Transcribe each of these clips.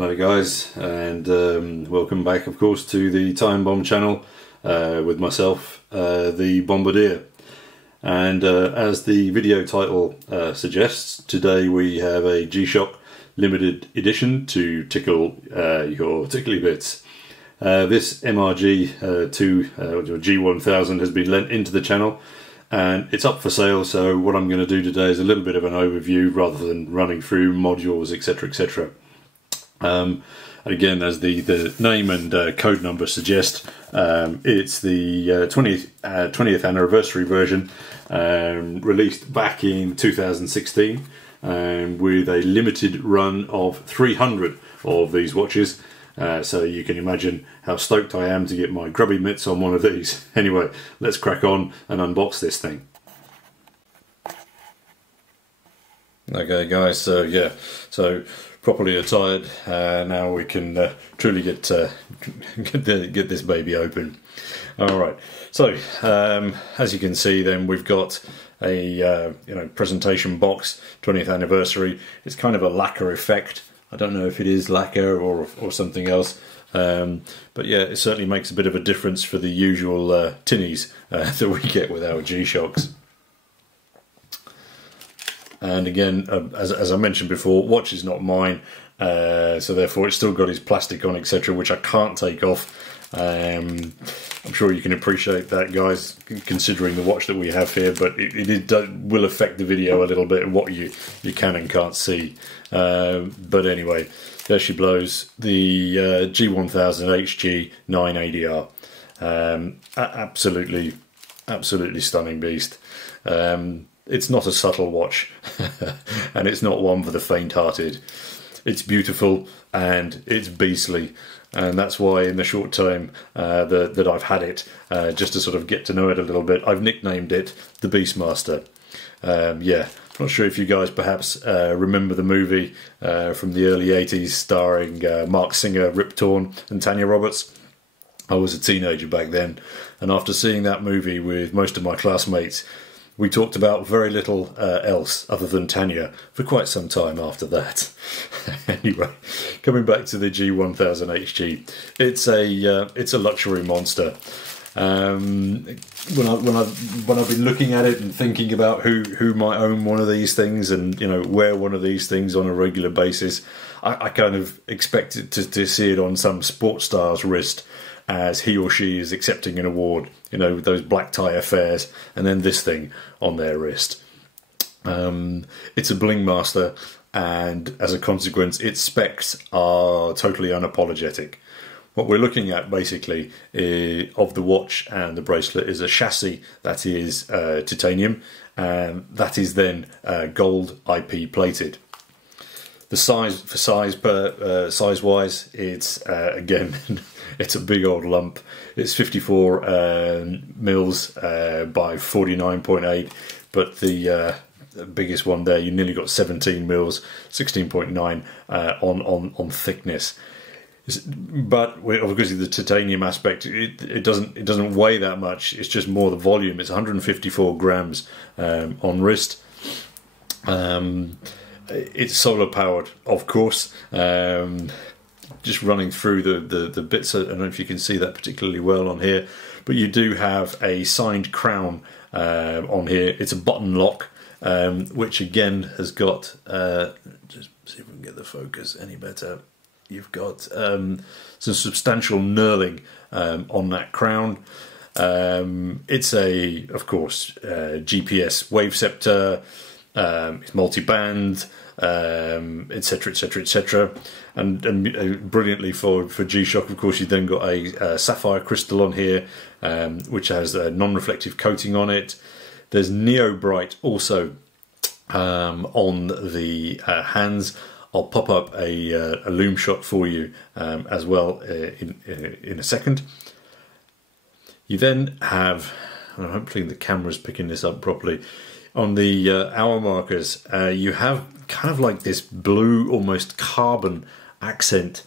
Hello guys, and welcome back of course to the Time Bomb channel with myself, the Bombardier. And as the video title suggests, today we have a G-Shock limited edition to tickle your tickly bits. This G1000 has been lent into the channel and it's up for sale, so what I'm going to do today is a little bit of an overview rather than running through modules, etc, etc. And again, as the name and code number suggest, it's the 20th anniversary version, released back in 2016 with a limited run of 300 of these watches. So you can imagine how stoked I am to get my grubby mitts on one of these. Anyway, let's crack on and unbox this thing. Okay guys, so yeah, so properly attired, now we can truly get this baby open. Alright, so as you can see then we've got a presentation box, 20th anniversary. It's kind of a lacquer effect. I don't know if it is lacquer or something else, but yeah, it certainly makes a bit of a difference for the usual tinnies that we get with our G-Shocks. And again, as I mentioned before, watch is not mine, so therefore it's still got its plastic on, etc., which I can't take off. I'm sure you can appreciate that, guys, considering the watch that we have here, but it will affect the video a little bit, what you can and can't see. But anyway, there she blows, the G1000HG-9ADR. Absolutely stunning beast. It's not a subtle watch, and it's not one for the faint-hearted. It's beautiful and it's beastly, and that's why in the short time that I've had it, just to sort of get to know it a little bit, I've nicknamed it the Beastmaster. Yeah, I'm not sure if you guys perhaps remember the movie from the early 80s starring Mark Singer, Rip Torn and Tanya Roberts. I was a teenager back then, and after seeing that movie with most of my classmates, we talked about very little else other than Tanya for quite some time after that. Anyway, coming back to the G1000HG, it's a luxury monster. When I've been looking at it and thinking about who might own one of these things and wear one of these things on a regular basis, I kind of expected to see it on some sports star's wrist as he or she is accepting an award, with those black tie affairs, and then this thing on their wrist. It's a bling master, and as a consequence its specs are totally unapologetic. What we're looking at basically of the watch and the bracelet is a chassis that is titanium, and that is then gold IP plated. The size wise, it's again it's a big old lump. It's 54 mils by 49.8, but the biggest one there, you nearly got 17 mils, 16.9 on thickness. But obviously the titanium aspect, it doesn't weigh that much. It's just more the volume. It's 154 grams on wrist. It's solar powered, of course. Just running through the bits, I don't know if you can see that particularly well on here, but you do have a signed crown on here. It's a button lock, which again has got, just see if we can get the focus any better. You've got some substantial knurling on that crown. It's of course, GPS wave scepter. It's multi-band, etc, etc, etc, and brilliantly for G-Shock, of course, you've then got a sapphire crystal on here, which has a non-reflective coating on it. There's Neo Bright also on the hands. I'll pop up a loom shot for you as well in a second. You then have, hopefully the camera's picking this up properly, on the hour markers, you have kind of like this blue, almost carbon accent,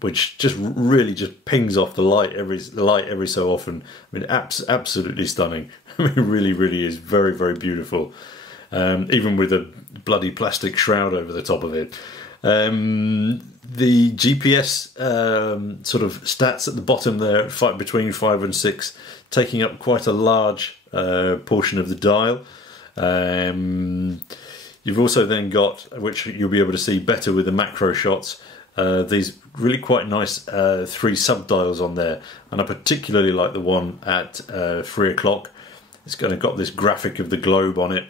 which just really just pings off the light every so often. I mean, absolutely stunning. I mean, it really is very, very beautiful. Even with a bloody plastic shroud over the top of it. The GPS sort of stats at the bottom there, between 5 and 6, taking up quite a large portion of the dial. You've also then got, which you'll be able to see better with the macro shots, these really quite nice 3 sub-dials on there, and I particularly like the one at 3 o'clock. It's got this graphic of the globe on it,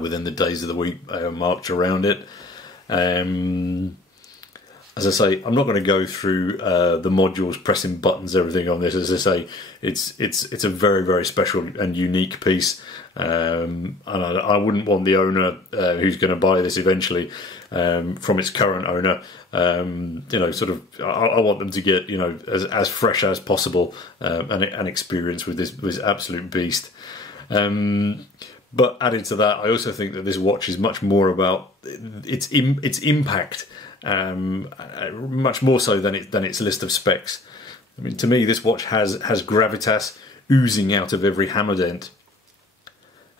within the days of the week marked around it. As I say, I'm not going to go through the modules, pressing buttons, everything on this. As I say, it's a very, very special and unique piece, and I wouldn't want the owner who's going to buy this eventually from its current owner. Sort of, I want them to get as fresh as possible an experience with this absolute beast. But added to that, I also think that this watch is much more about its impact, much more so than its list of specs. I mean, to me, this watch has gravitas oozing out of every hammer dent,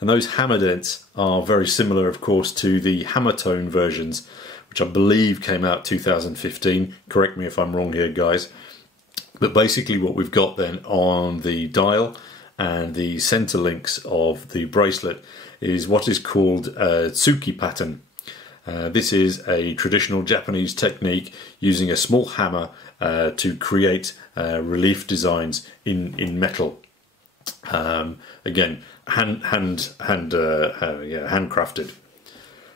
and those hammer dents are very similar, of course, to the hammer tone versions, which I believe came out 2015. Correct me if I'm wrong here, guys. But basically, what we've got then on the dial and the center links of the bracelet is what is called a tsuki pattern. This is a traditional Japanese technique using a small hammer to create relief designs in metal. Again, handcrafted.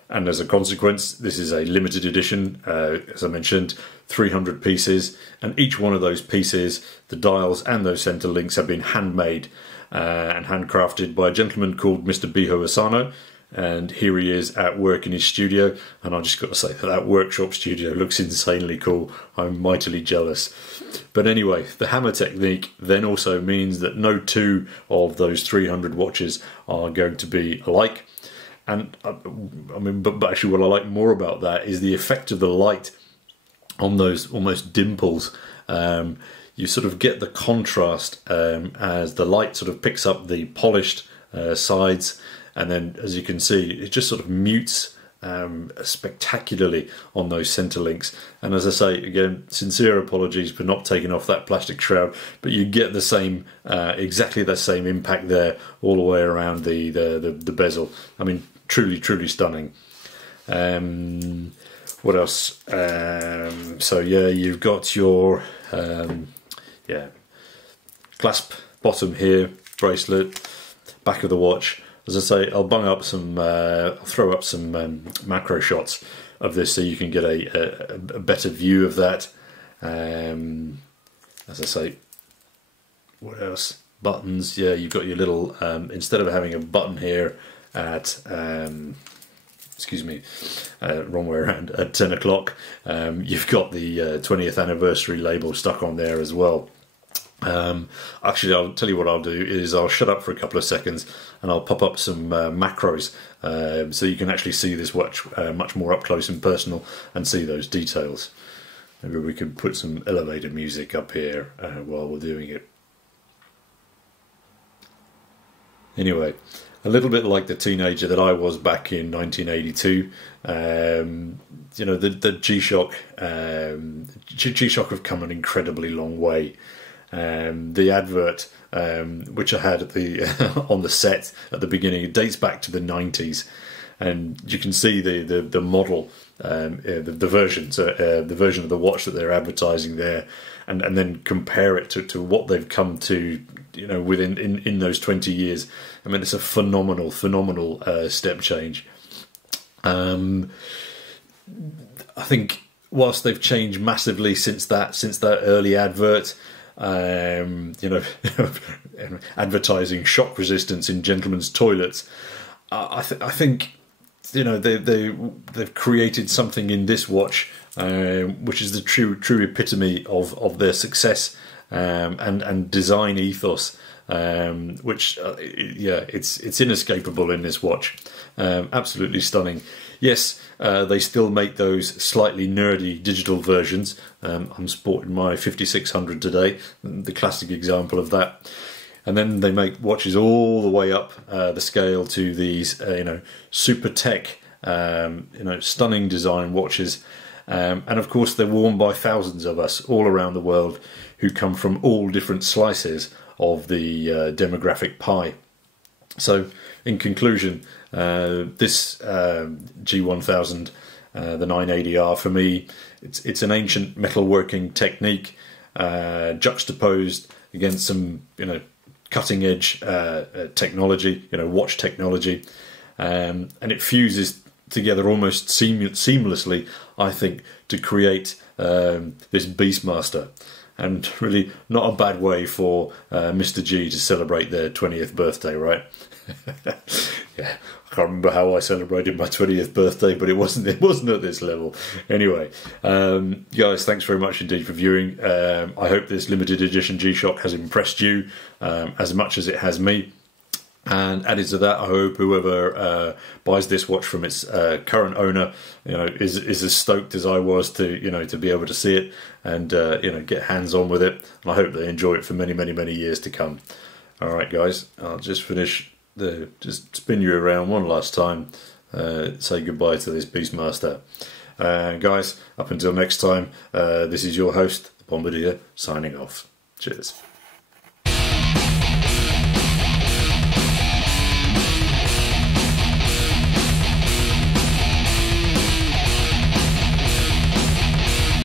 And as a consequence, this is a limited edition, as I mentioned, 300 pieces, and each one of those pieces, the dials and those center links, have been handmade and handcrafted by a gentleman called Mr. Biho Asano. And here he is at work in his studio, and I just got to say that workshop studio looks insanely cool. I'm mightily jealous. But anyway, the hammer technique then also means that no two of those 300 watches are going to be alike. And but actually what I like more about that is the effect of the light on those almost dimples. You sort of get the contrast as the light sort of picks up the polished sides, and then, as you can see, it just sort of mutes spectacularly on those center links. And as I say, again, sincere apologies for not taking off that plastic shroud, but you get the same, exactly the same impact there all the way around the bezel. I mean, truly stunning. What else? So yeah, you've got your clasp bottom here, bracelet, back of the watch. As I say, I'll I'll throw up some macro shots of this so you can get a better view of that. As I say, what else? Buttons. Yeah, you've got your little, instead of having a button here at, wrong way around, at 10 o'clock, you've got the 20th anniversary label stuck on there as well. Actually, I'll tell you what I'll do is I'll shut up for a couple of seconds and I'll pop up some macros so you can actually see this watch much more up close and personal and see those details. Maybe we can put some elevator music up here while we're doing it. Anyway, a little bit like the teenager that I was back in 1982. The G-Shock, G-Shock have come an incredibly long way. The advert, which I had at the on the set at the beginning, it dates back to the 90s, and you can see the model, the version of the watch that they're advertising there, and then compare it to what they've come to, within in those 20 years. I mean, it's a phenomenal step change. I think whilst they've changed massively since that early advert. Advertising shock resistance in gentlemen's toilets. I think they've created something in this watch which is the true epitome of their success and design ethos, which it's inescapable in this watch. Absolutely stunning. Yes, they still make those slightly nerdy digital versions. I'm sporting my 5600 today, the classic example of that. And then they make watches all the way up the scale to these, super tech You know, stunning design watches. And of course, they're worn by thousands of us all around the world who come from all different slices of the demographic pie. So, in conclusion, this G1000, the 9ADR, for me, it's an ancient metalworking technique juxtaposed against some, you know, cutting edge technology, you know, watch technology, and it fuses together almost seamlessly, I think, to create this Beastmaster. And really not a bad way for Mr. G to celebrate their 20th birthday, right? Yeah, I can't remember how I celebrated my 20th birthday, but it wasn't at this level. Anyway, guys, thanks very much indeed for viewing. I hope this limited edition G-Shock has impressed you as much as it has me. And added to that, I hope whoever buys this watch from its current owner, you know, is as stoked as I was to, you know, to be able to see it and you know, get hands on with it. And I hope they enjoy it for many, many, many years to come. All right, guys, I'll just just spin you around one last time. Say goodbye to this Beastmaster. Guys, up until next time, this is your host, Bombardier, signing off. Cheers.